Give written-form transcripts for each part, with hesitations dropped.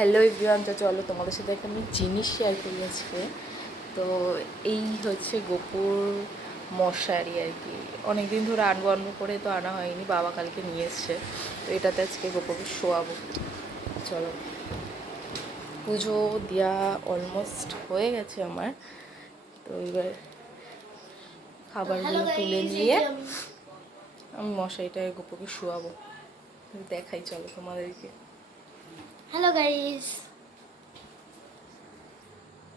Hello everyone, তো চলো তোমাদের সাথে একটা আমি জিনিস শেয়ার করি আজকে। তো এই হচ্ছে গোপুর মশারি আর কি। অনেক দিন ধরে আনবো আনবো করে তো আনা হয়নি, বাবা কালকে নিয়ে এসছে। তো এটাতে আজকে গোপুকে শোয়াবো। চলো, পুজো দেওয়া অলমোস্ট হয়ে গেছে আমার। তো এবার খাবারগুলো তুলে নিয়ে আমি মশারিটায় গোপুকে শোয়াবো। দেখাই চলো তোমাদেরকে। হ্যালো গাইস,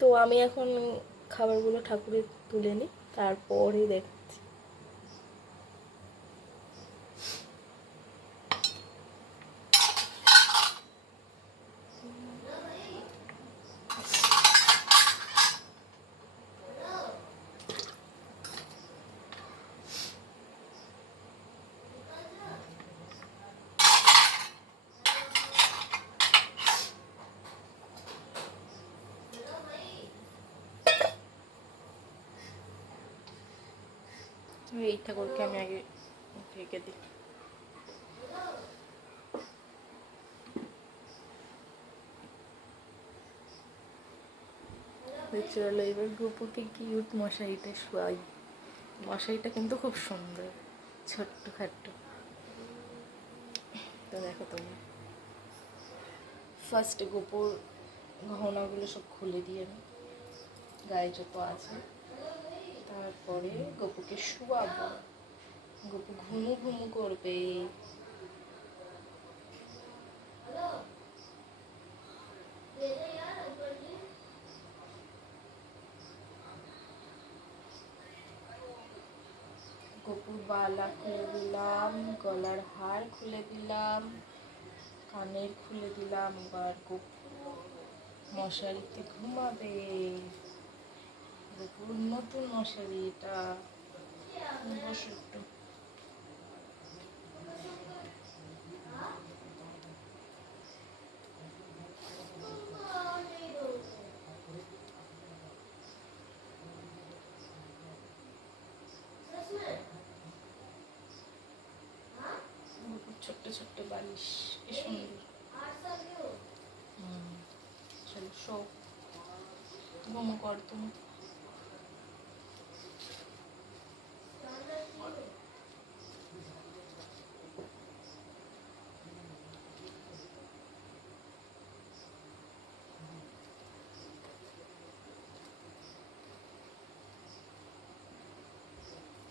তো আমি এখন খাবারগুলো ঠাকুরের তুলে নিই, তারপরেই দেখাচ্ছি। এই ঠাকুরকে আমি আগে ঢেকে দিই। চলো এবার গোপুকে কিউট মশারিটা শোয়াই। মশারিটা কিন্তু খুব সুন্দর, ছোট্ট খাট্ট। তো দেখো তুমি, ফার্স্টে গোপুর গহনাগুলো সব খুলে দিয়ে আমি গায়ে যত আছে, তারপরে গোপুকে শোয়াবো। গোপু ঘুমু ঘুমু করবে। গোপুর বালা খুলে দিলাম, গলার হার খুলে দিলাম, কানের খুলে দিলাম। এবার গোপু মশারিতে ঘুমাবে। গোপুর নতুন মশারি এটা। বসো একটু। ছোট্ট ছোট্ট বালিশ, কি সুন্দর। চলো শো, ঘুমো কর তুমি।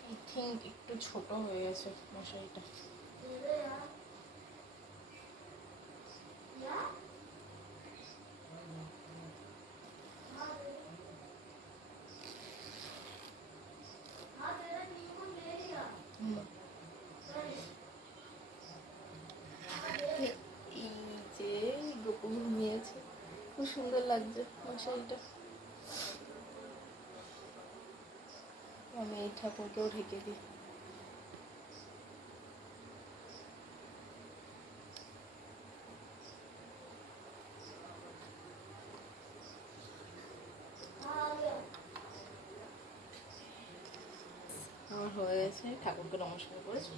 আই থিঙ্ক একটু ছোট হয়ে গেছে মশারিটা। এই যে গোপু ঘুমিয়েছে, খুব সুন্দর লাগছে মশারিটা। আমি এই ঠাকুরকেও ঢেকে দিই। আমার হয়ে গেছে, ঠাকুরকে নমস্কার করেছি।